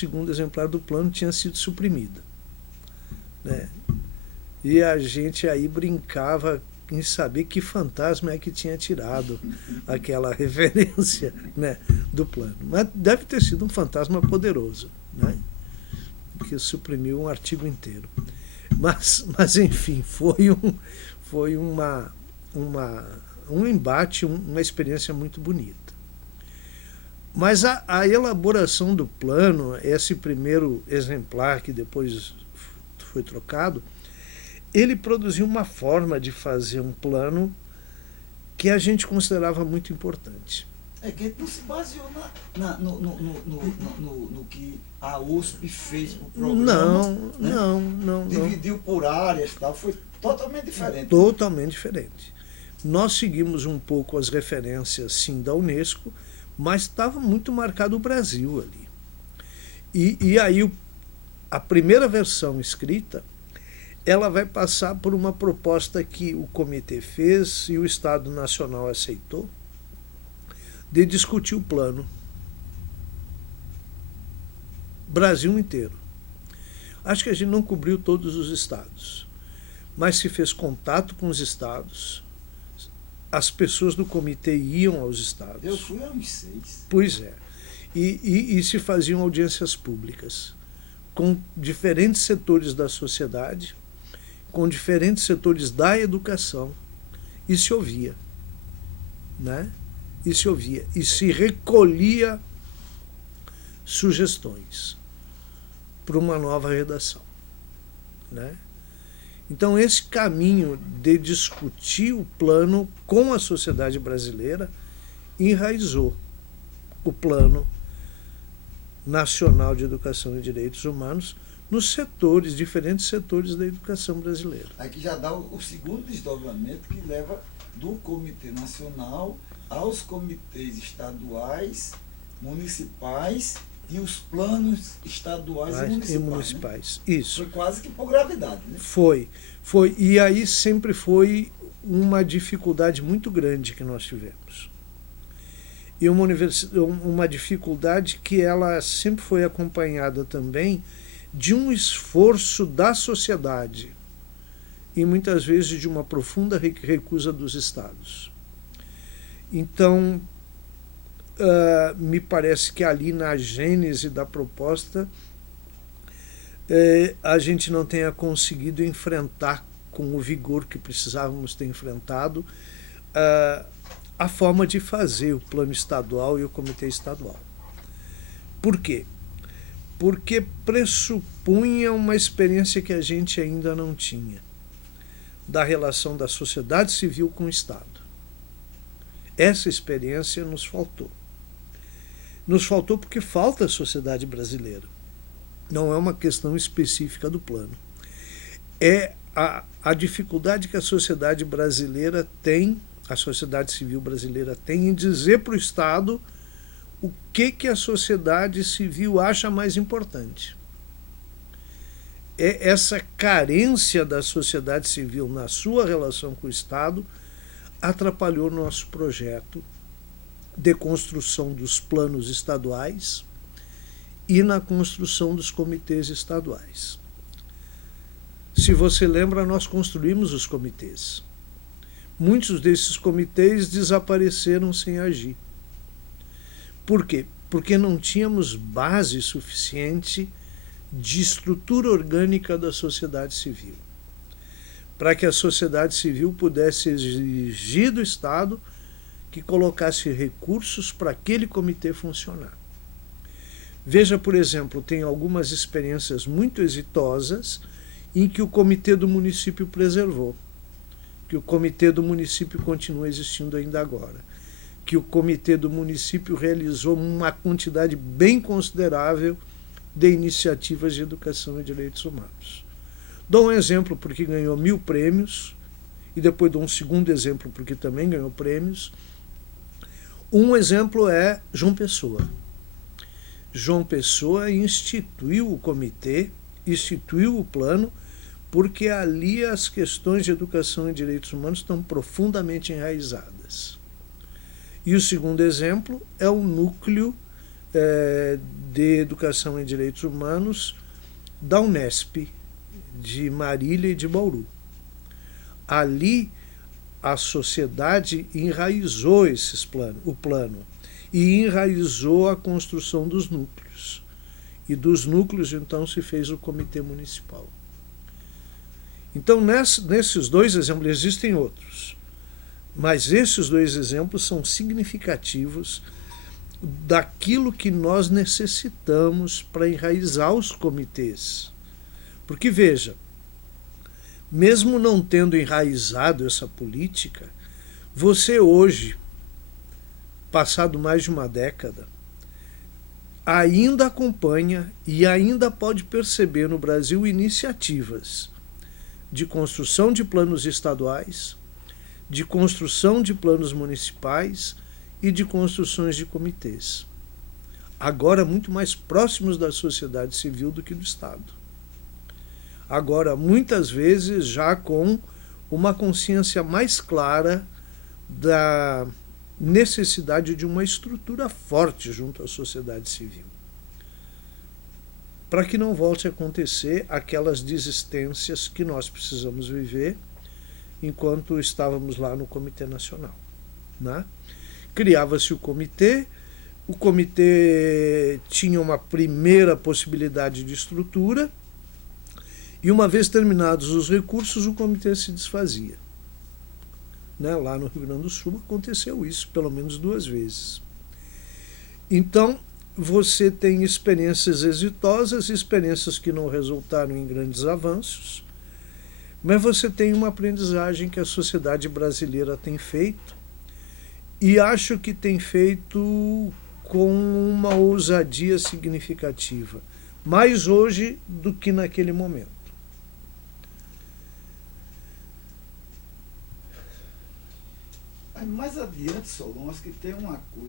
segundo exemplar do plano tinha sido suprimida, né? E a gente aí brincava em saber que fantasma é que tinha tirado aquela referência, né, do plano. Mas deve ter sido um fantasma poderoso, né, que suprimiu um artigo inteiro. Mas enfim, foi um embate, uma experiência muito bonita. Mas a elaboração do plano, esse primeiro exemplar que depois foi trocado, ele produziu uma forma de fazer um plano que a gente considerava muito importante. É que a gente não se baseou no que a USP fez para o programa. Não, né? não. Dividiu por áreas e tal, foi totalmente diferente. Totalmente diferente. Nós seguimos um pouco as referências, sim, da Unesco, mas estava muito marcado o Brasil ali. E aí a primeira versão escrita, ela vai passar por uma proposta que o comitê fez e o Estado Nacional aceitou, de discutir o plano. Brasil inteiro. Acho que a gente não cobriu todos os estados, mas se fez contato com os estados. As pessoas do comitê iam aos estados. Eu fui a uns 6. Pois é. E se faziam audiências públicas com diferentes setores da sociedade, com diferentes setores da educação, e se ouvia, né? E se ouvia, e se recolhia sugestões para uma nova redação, né? Então esse caminho de discutir o plano com a sociedade brasileira enraizou o Plano Nacional de Educação e Direitos Humanos nos setores, diferentes setores da educação brasileira. Aqui já dá o segundo desdobramento que leva do Comitê Nacional aos comitês estaduais, municipais e os planos estaduais e municipais. Né? Isso. Foi quase que por gravidade, né? Foi. E aí sempre foi uma dificuldade muito grande que nós tivemos. E uma dificuldade que ela sempre foi acompanhada também de um esforço da sociedade e muitas vezes de uma profunda recusa dos estados. Então, me parece que ali na gênese da proposta a gente não tenha conseguido enfrentar com o vigor que precisávamos ter enfrentado a forma de fazer o plano estadual e o comitê estadual. Por quê? Porque pressupunha uma experiência que a gente ainda não tinha, da relação da sociedade civil com o Estado. Essa experiência nos faltou. Nos faltou porque falta a sociedade brasileira. Não é uma questão específica do plano. É a dificuldade que a sociedade brasileira tem, a sociedade civil brasileira tem em dizer para o Estado o que a sociedade civil acha mais importante. Essa carência da sociedade civil na sua relação com o Estado atrapalhou nosso projeto de construção dos planos estaduais e na construção dos comitês estaduais. Se você lembra, nós construímos os comitês. Muitos desses comitês desapareceram sem agir. Por quê? Porque não tínhamos base suficiente de estrutura orgânica da sociedade civil, para que a sociedade civil pudesse exigir do Estado que colocasse recursos para aquele comitê funcionar. Veja, por exemplo, tem algumas experiências muito exitosas em que o comitê do município preservou, que o comitê do município continua existindo ainda agora, que o comitê do município realizou uma quantidade bem considerável de iniciativas de educação e direitos humanos. Dou um exemplo porque ganhou 1000 prêmios, e depois dou um segundo exemplo porque também ganhou prêmios. Um exemplo é João Pessoa. João Pessoa instituiu o comitê, instituiu o plano, porque ali as questões de educação e direitos humanos estão profundamente enraizadas. E o segundo exemplo é o núcleo de Educação e Direitos Humanos da Unesp, de Marília e de Bauru. Ali a sociedade enraizou o plano e enraizou a construção dos núcleos. E dos núcleos, então, se fez o comitê municipal. Então, nesses dois exemplos, existem outros, mas esses dois exemplos são significativos daquilo que nós necessitamos para enraizar os comitês. Porque, veja, mesmo não tendo enraizado essa política, você hoje, passado mais de uma década, ainda acompanha e ainda pode perceber no Brasil iniciativas de construção de planos estaduais, de construção de planos municipais e de construções de comitês. Agora muito mais próximos da sociedade civil do que do Estado. Agora, muitas vezes, já com uma consciência mais clara da necessidade de uma estrutura forte junto à sociedade civil, para que não volte a acontecer aquelas desistências que nós precisamos viver enquanto estávamos lá no Comitê Nacional, né? Criava-se o comitê tinha uma primeira possibilidade de estrutura, e uma vez terminados os recursos, o comitê se desfazia. Né? Lá no Rio Grande do Sul aconteceu isso pelo menos 2 vezes. Então, você tem experiências exitosas, experiências que não resultaram em grandes avanços, mas você tem uma aprendizagem que a sociedade brasileira tem feito, e acho que tem feito com uma ousadia significativa, mais hoje do que naquele momento. Mais adiante, Solon, acho que tem uma coisa